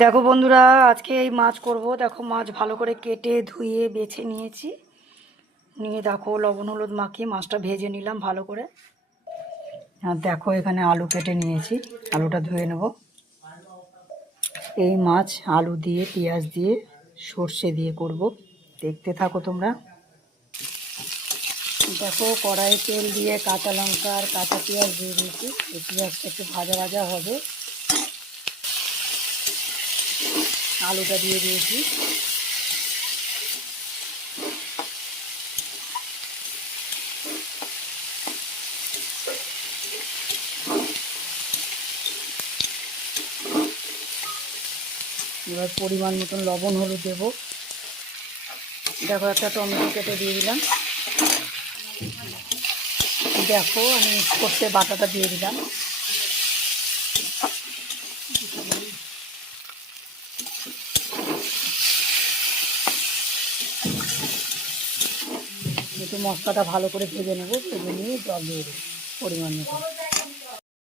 দেখো বন্ধুরা, আজকে এই মাছ করব। দেখো মাছ ভালো করে কেটে ধুয়ে বেছে নিয়েছি। নিয়ে দেখো লবণ হলুদ মাখিয়ে মাছটা ভেজে নিলাম ভালো করে। আর দেখো এখানে আলু কেটে নিয়েছি, আলুটা ধুয়ে নেব। এই মাছ আলু দিয়ে পেঁয়াজ দিয়ে সর্ষে দিয়ে করব, দেখতে থাকো তোমরা। দেখো কড়াইয়ে তেল দিয়ে কাঁচা লঙ্কা আর কাঁচা পেঁয়াজ দিয়ে দিয়েছি। এই পেঁয়াজটা একটু ভাজা ভাজা হবে, আলুটা দিয়ে দিয়েছি। এবার পরিমাণ মতন লবণ হলুদ দেবো। দেখো একটা টমেটো কেটে দিয়ে দিলাম। দেখো আমি সর্ষে বাটাটা দিয়ে দিলাম। একটু মশলাটা ভালো করে ভেজে নেবো, ভেজে নিয়ে জল দিয়ে দেবো পরিমাণ মতো।